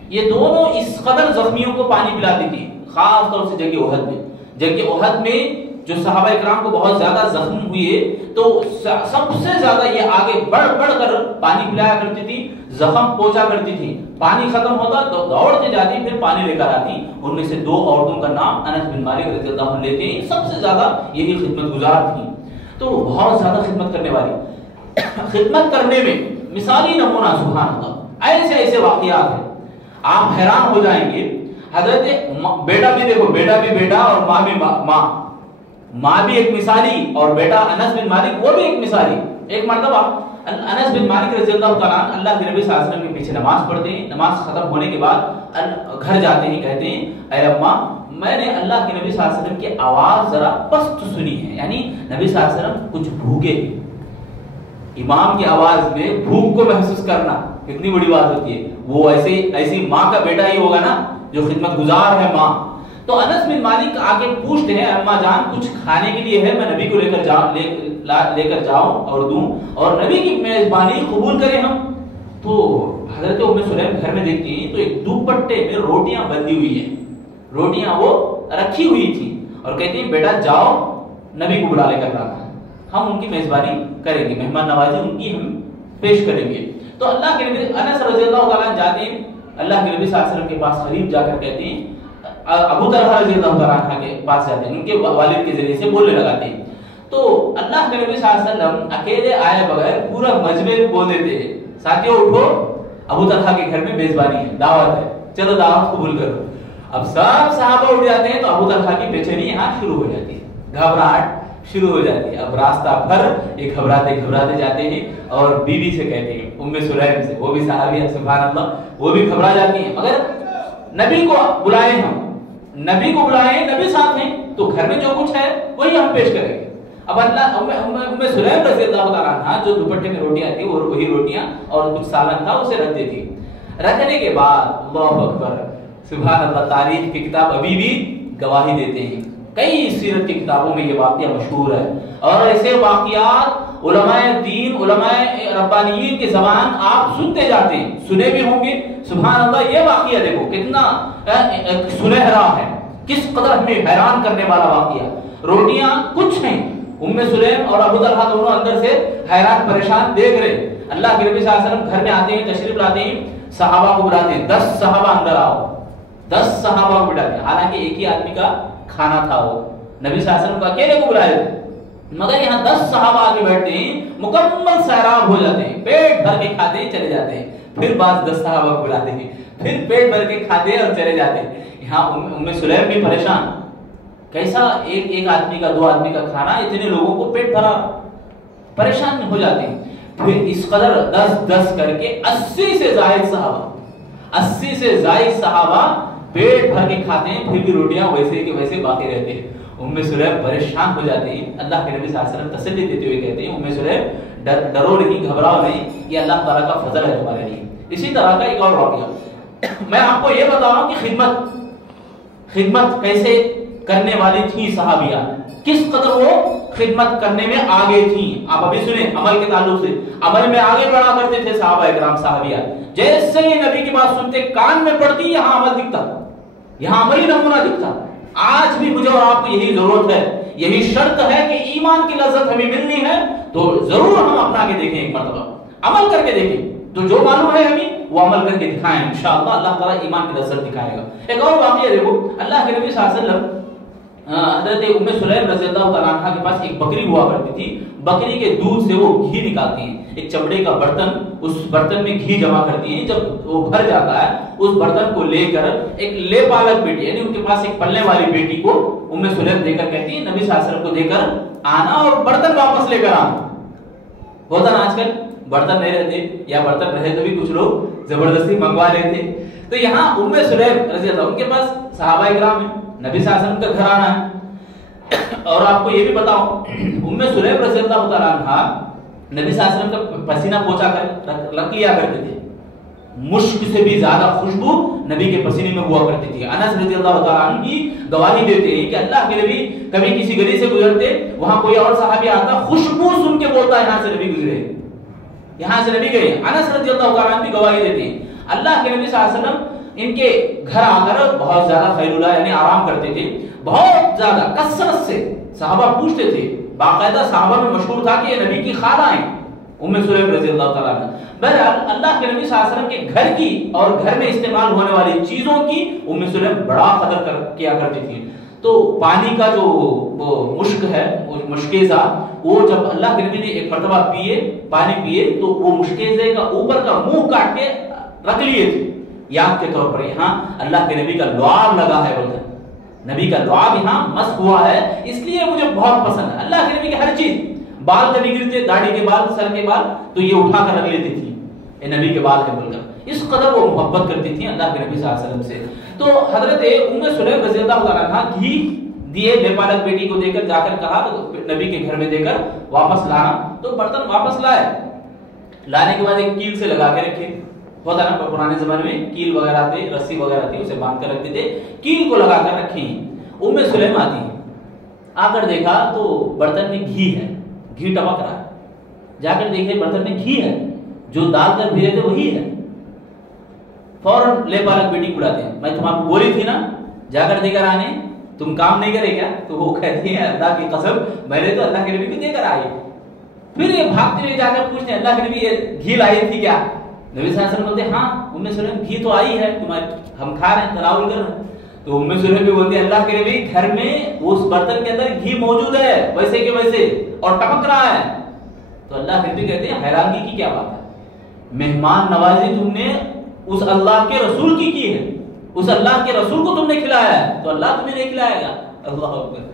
یہ دونوں اس قدر زخمیوں کو پانی پلاتی تھی، خاص طور سے جنگ احد میں. جنگ احد میں جو صحابہ اکرام کو بہت زیادہ زخم ہوئے تو سب سے زیادہ یہ آگے بڑھ کر پانی پلایا کرتی تھی، زخم پوچھا کرتی تھی. پانی ختم ہوتا تو دوڑتے جاتی، پھر پانی لے کر آتی. ان میں سے دو عورتوں کا نام انس بن مالک رضی اللہ عنہ لیتے ہیں، سب سے زیادہ یہی خدمت گزار تھی. تو بہت زیادہ خدمت کرنے والی، خدمت کرنے میں مثالی نمونہ سبحان اللہ. ایسے واقعات ہیں آپ حیران ہو جائیں گے. حضرت بیٹا بھی دیکھو، بیٹا بھی بیٹا اور ماں بھی ماں بھی ایک مثالی، اور بیٹا انس بن مالک وہ بھی ایک مثالی. ایک مرتبہ انس بن مالک رضی اللہ تعالیٰ عنہ اللہ کے نبی صلی اللہ علیہ وسلم کے پیچھے نماز پڑھتے ہیں. نماز ختم ہونے کے بعد گھر جاتے ہیں، کہتے ہیں اے اماں میں نے اللہ کے نبی صلی اللہ علیہ وسلم کی آواز ذرا پست سنی ہے، یعنی نبی صلی اللہ علیہ وسلم کچھ بھوکے. امام کی آواز میں بھوک کو محسوس کرنا کتنی بڑی بات ہوتی ہے. وہ ایسی ماں کا بیٹا ہی ہوگا نا جو خدمت گزار ہے ماں. تو انس بن مالک آگے پوچھتے ہیں اماں جان کچھ کھانے کے لیے ہے، میں نبی کو لے کر جاؤں اور دوں اور نبی کی میزبانی قبول کریں ہم. تو حضرت ام سلیم گھر میں دیکھتی ہیں تو ایک دوپٹے میں روٹیاں بندھی ہوئی ہیں، روٹیاں وہ رکھی ہوئی تھی، اور کہتی ہیں بیٹا جاؤ نبی کو بلا لے کر لانا، ہم ان کی میزبانی کریں گے، مہمان نوازی ان کی ہم پیش کریں گے. تو اللہ کے نبی انس رضی اللہ تعالیٰ جاتے ہیں اللہ کے نبی صلی اللہ علیہ وسلم کے پاس قریب جا کر کہتے ہیں، ابو طلحہ رضی اللہ تعالیٰ عنہ کے پاس جاتے ہیں، ان کے والد کے ذریعے سے بولنے لگاتے ہیں. تو اللہ کے نبی صلی اللہ علیہ وسلم اکیلے آئے بغیر پورا مجمع بول دیتے ہیں ساتھیوں اٹھو ابو طلحہ کے گھر میں میزبانی ہے، دعوت ہے، چلو دعوت قبول کرو. اب سب صحابہ اٹھ جاتے ہیں تو ابو طلحہ کی بے چینی یہاں شروع ہو جاتی ہے، گھبراہٹ شروع ہو جاتی ہے. اب راستہ بھر یہ گھبراتے جاتے ہیں اور بیوی سے کہتے ہیں ام سلیم سے، وہ بھی صحابیہ سبحان اللہ، وہ بھی گھبرا جاتی ہیں. مگر نبی کو بلائیں، ہم نبی کو بلائیں، نبی ساتھ ہیں تو گھر میں جو کچھ ہے وہی ہم پیش کریں گے. اب اللہ ام سلیم رضی اللہ تعالیٰ عنہ جو دوپٹے میں روٹیاں تھیں وہ وہی روٹیاں اور کچھ سالن تھا اسے رکھ دیتی. رکھنے کے بعد اللہ اکبر سبحان اللہ، تاریخ کی کتاب ابھی بھی گواہی دیتے ہیں، کئی سیرت کی کتابوں میں یہ واقعہ مشہور ہے. اور ایسے واقعات علماء دین، علماء ربانیین کی زبان آپ سنتے جاتے ہیں، سنے بھی ہوں گے. سبحان اللہ، یہ واقعہ دیکھو کتنا سنہرا ہے، کس قدر ہمیں حیران کرنے والا واقعہ. روٹیاں کچھ ہیں، ام سلیم اور ابو طلحہ دونوں اندر سے حیران پریشان دیکھ رہے. اللہ کے نبی صلی اللہ علیہ وسلم گھر میں آتے ہیں، تشریف لاتے ہیں، صحابہ کو بلاتے ہیں، 10 صحابہ اندر آؤ، 10 صحابہ کو بلاتے ہیں. حالانکہ ایک ہی آدمی کا کھانا تھا، وہ نبی صلی اللہ علیہ وسلم کو اکیلے کو بلائے تھے، مگر یہاں 10 صحابہ آگے بیٹھتے ہیں، مکمل سیراب ہو جاتے ہیں، پیٹ بھر کے کھاتے ہیں چلے جاتے ہیں. پھر بعض 10 صحابہ کو بلاتے ہیں، پھر پیٹ بھر کے کھاتے ہیں اور چلے جاتے ہیں. یہاں ام سلیم بھی پریشان، کیسا ایک آدمی کا 2 آدمی کا کھانا، اتنے لوگوں کو پیٹ بھرا، پریشان ہو جاتے ہیں. پھر اس قدر 10 کر کے 80 سے زائد صحابہ پیٹ بھر کے کھاتے ہیں، پھر بھی روٹیاں ویسے کے ویسے باقی رہتے ہیں. ام سلیم پریشان ہو جاتے ہیں. اللہ کے نبی صلی اللہ علیہ وسلم تسلی دیتے ہوئے کہتے ہیں ام سلیم ڈرو نہیں، گھبراؤ نہیں، یہ اللہ تعالیٰ کا فضل ہے تمہارے لیے. اسی طرح کا ایک اور واقعہ میں آپ کو یہ بتا رہا ہوں کہ خدمت کیسے کرنے والی تھی صحابیہ، کس قدر وہ خدمت کرنے میں آگے تھیں. آپ ابھی سنیں عمل کے تعلق سے، عمل میں آگے بڑھا کرتے تھے صحابہ اکرام صحابیہ. جیسے ہی نبی کی بات سنتے کان میں پڑتی، یہاں عمل دکھتا، یہاں عملی نمونہ دکھتا. آج بھی مجھے اور آپ کو یہی ضرورت ہے, یہی شرط ہے کہ ایمان کی لذت ہمیں ملنی ہے تو ضرور ہم اپنا کے دیکھیں, ایک مرتبہ عمل کر کے دیکھیں, تو جو معلوم ہے ہمیں وہ عمل کر کے دکھائیں, انشاءاللہ اللہ تعالیٰ ایمان کی لذت دکھائے گا. ایک اور واقعہ دیکھو, اللہ کے نبی صلی اللہ علیہ وسلم حضرت ام سلیم رضی اللہ تعالیٰ عنہ کے پاس ایک بکری ہوا کرتی تھی. بکری کے دودھ سے وہ گھی نکالتی ہیں, ایک چمڑے کا برتن, اس برتن میں گھی جمع کرتی ہیں. جب وہ بھر جاتا ہے اس برتن کو لے کر ایک لے پالک بیٹی, یعنی ان کے پاس ایک پلنے والی بیٹی کو ام سلیم دے کر کہتی ہیں نبی صلی اللہ علیہ وسلم کو دے کر آنا اور برتن واپس لے کر آنا. ہوتا نا آج کل برتن نہیں رہتے, یا برتن رہے تو بھی کچھ لوگ زبردستی منگوا لیتے. تو یہاں ام سلیم رضی اللہ, ان کے پاس صحابہ کرام ہیں, نبی صلی اللہ علیہ وسلم کا گھر آنا ہے. اور آپ کو یہ بھی بتاؤں, ام سلیم رضی اللہ تعالیٰ عنہ نبی صلی اللہ علیہ وسلم کا پسینہ پوچھا کر رکھ لیا کرتے تھے. مشک سے بھی زیادہ خوشبو نبی کے پسینے میں ہوا کرتی تھی. انس رضی اللہ تعالیٰ عنہ کی گواہی دیتے ہیں کہ اللہ کے نبی کبھی کسی گلی سے گزرتے, وہاں کوئی اور صحابی آتا, خوشبو سن کے بولتا ہے یہاں سے نبی گزرے, یہاں سے نبی گئے. انس رضی اللہ تعالیٰ عنہ بھی گواہی دیتے ہیں. اللہ کے نبی صلی اللہ علیہ وسلم ان کے گھر آ کر بہت زیادہ خیلولہ یعنی آرام کرتے تھے, بہت زیادہ کثرت سے. صحابہ پوچھتے تھے, باقاعدہ صحابہ میں مشہور تھا کہ یہ نبی کی خالہ ہیں ام سلیم رضی اللہ تعالیٰ عنہ. بہرحال اللہ کے نبی صلی اللہ علیہ وسلم کے گھر کی اور گھر میں استعمال ہونے والی چیزوں کی ام سلیم بڑا قدر کیا کرتی تھی. تو پانی کا جو وہ مشک ہے, وہ مشکیزہ, وہ جب اللہ کے نبی نے ایک مرتبہ پیے, پانی پیے, تو وہ مشکیزے کا اوپر کا منہ کاٹ کے رکھ لیے تھے یاد کے طور پر. یہاں اللہ کے نبی کا لعاب لگا ہے, بولتے نبی کا لعاب یہاں مسح ہوا ہے, اس لیے مجھے بہت پسند ہے. اللہ کے نبی کی ہر چیز, بال جب گرتے, داڑھی کے بال, سر کے بال, تو یہ اٹھا کر رکھ لیتی تھی, اے نبی کے بال ہے بول کر. اس قدر وہ محبت کرتی تھی اللہ کے نبی صلی اللہ علیہ وسلم سے. تو حضرت ام سلیم رضی اللہ عنہ گھی دیے بے پالک بیٹی کو دے کر, جا کر کہا نبی کے گھر میں دے کر واپس لانا. تو برتن واپس لائے, لانے کے بعد ایک کیل سے لگا کے رکھے. ہوتا نا پرانے زمانے میں کیل وغیرہ تھے, رسی وغیرہ تھی, اسے باندھ کر رکھتے تھے. کیل کو لگا کر رکھی. ام سلیم آتی ہے, آ کر دیکھا تو برتن میں گھی ہے, گھی ٹپک رہا ہے. جا کر دیکھے برتن میں گھی ہے, جو ڈال کر بھیجے تھے وہی ہے. فوراً لے پالک بیٹی کو بلاتے ہیں, میں تمہیں بولی تھی نا جا کر دے کر آنے, تم کام نہیں کرے کیا؟ تو وہ کہتی ہے اللہ کی قسم میں نے تو اللہ کے نبی کو دے کر آئی. پھر یہ بھاگتے ہوئے جا کر پوچھتے ہیں اللہ کے نبی یہ گھی لائی تھی کیا؟ نبی صلی اللہ علیہ وسلم بولتے ہیں ہاں ام سلیم گھی تو آئی ہے, تمہارے ہم کھا رہے ہیں, تناول کر رہے ہیں. تو ام سلیم بھی بولتی ہے اللہ کے نبی گھر میں اس برتن کے اندر گھی موجود ہے ویسے کے ویسے اور ٹپک رہا ہے. تو اللہ کے نبی کہتے ہیں حیرانگی کی کیا بات ہے, مہمان نوازی تم نے اس اللہ کے رسول کی ہے, اس اللہ کے رسول کو تم نے کھلایا ہے, تو اللہ تمہیں نہیں کھلائے گا. اللہ اکبر.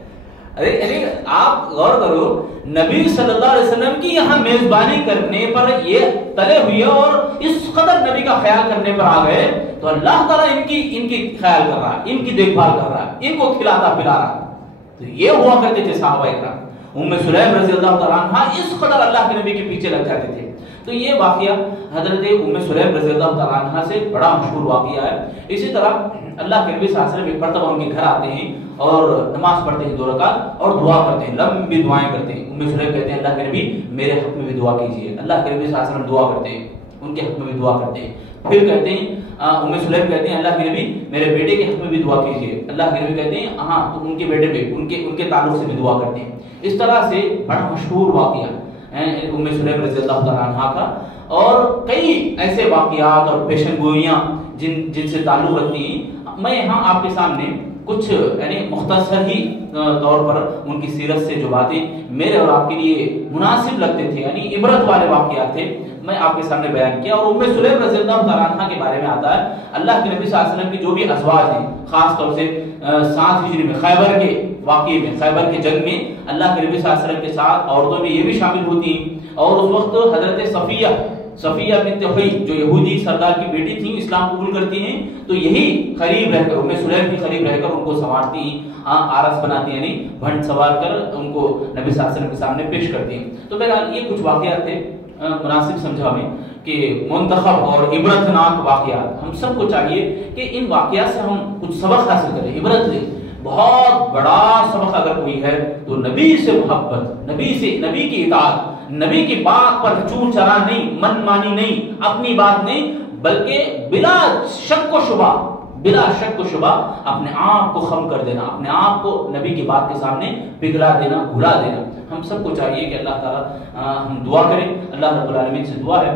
ارے آپ غور کرو, نبی صلی اللہ علیہ وسلم کی یہاں میزبانی کرنے پر یہ تلے ہوئے اور اس قدر نبی کا خیال کرنے پر آ گئے, تو اللہ تعالیٰ ان کی خیال کر رہا ہے, ان کی دیکھ بھال کر رہا ہے, ان کو کھلاتا پلا رہا ہے. تو یہ ہوا کرتے تھے صحابہ اکرام. ام سلیم رضی اللہ تعالیٰ عنہ اس قدر اللہ کے نبی کے پیچھے لگ جاتے تھے. تو یہ واقعہ حضرت ام سلیم رضی اللہ تعالیٰ عنہ سے بڑا مشہور واقعہ ہے. اسی طرح اللہ کے نبی صلی اللہ علیہ وسلم ایک مرتبہ ان کے گھر آتے ہیں اور نماز پڑھتے ہیں 2 رکعت اور دعا کرتے ہیں, لمبی دعائیں کرتے ہیں. ام سلیم کہتے ہیں اللہ کے نبی میرے حق میں بھی دعا کیجیے. اللہ کے نبی صلی اللہ علیہ وسلم دعا کرتے ہیں, ان کے حق میں بھی دعا کرتے ہیں. پھر کہتے ہیں ام سلیم کہتے ہیں اللہ کے نبی میرے بیٹے کے حق میں بھی دعا کیجیے. اللہ کے نبی کہتے ہیں ہاں تو ان کے بیٹے پہ ان کے تعلق سے بھی دعا کرتے ہیں. اس طرح سے بڑا مشہور واقعہ ام سلیم رضی اللہ تعالیٰ عنہ کا. اور کئی ایسے واقعات اور پیشن گوئیاں جن سے تعلق رکھتی ہیں. میں یہاں آپ کے سامنے کچھ یعنی مختصر ہی طور پر ان کی سیرت سے جو باتیں میرے اور آپ کے لیے مناسب لگتے تھے, یعنی عبرت والے واقعات تھے, میں آپ کے سامنے بیان کیا. اور ام سلیم رضی اللہ تعالیٰ عنہ کے بارے میں آتا ہے اللہ کے نبی صلی اللہ علیہ وسلم کی جو بھی ازواج ہیں, خاص طور سے 7 ہجری میں خیبر کے واقعے میں, خیبر کے جنگ میں اللہ کے نبی صلی اللہ علیہ وسلم کے ساتھ عورتوں میں یہ بھی شامل ہوتی ہیں. اور اس وقت حضرت صفیہ بنت حی جو یہودی سردار کی بیٹی تھی اسلام قبول کرتی ہیں, تو یہی قریب رہ کر ام سلیم کی قریب رہ کر ان کو سنوارتی ہیں, آرس بناتی ہیں, یعنی بھنڈ سوار کر ان کو نبی صلی اللہ علیہ وسلم کے سامنے پیش کرتی ہیں. تو بہرحال یہ کچھ واقعات تھے مناسب سمجھا میں کہ منتخب اور عبرتناک واقعات. ہم سب کو چاہیے کہ ان واقعات سے ہم کچھ سبق حاصل کریں, عبرت لیں. بہت بڑا سبق اگر کوئی ہے تو نبی سے محبت, نبی کی اطاعت, نبی کی بات پر چور چرا نہیں, من مانی نہیں, اپنی بات نہیں, بلکہ بلا شک و شبہ بلا شک و شبہ اپنے آپ کو خم کر دینا، اپنے آپ کو نبی کی بات کے سامنے پگھلا دینا، بھلا دینا۔ ہم سب کو چاہیے کہ اللہ تعالیٰ ہم دعا کریں، اللہ رب العالمین سے دعا ہے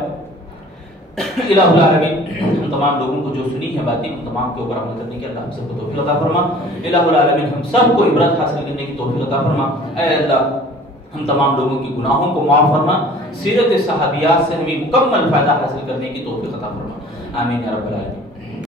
الہ العالمین ہم تمام لوگوں کو جو سنی ہے باتیں ان تمام کے اوپر عمل کرنے کی اللہ ہم سب کو توفیق عطا فرما۔ الہ العالمین ہم سب کو عبرت حاصل کرنے کی توفیق عطا فرما۔ اے اللہ ہم تمام لوگوں کی گناہوں کو معاف فرما، سیرت صحابیات سے ہمیں مکمل فائدہ حاصل کرنے کی توفیق عطا فرما، آمین یا رب العالمین۔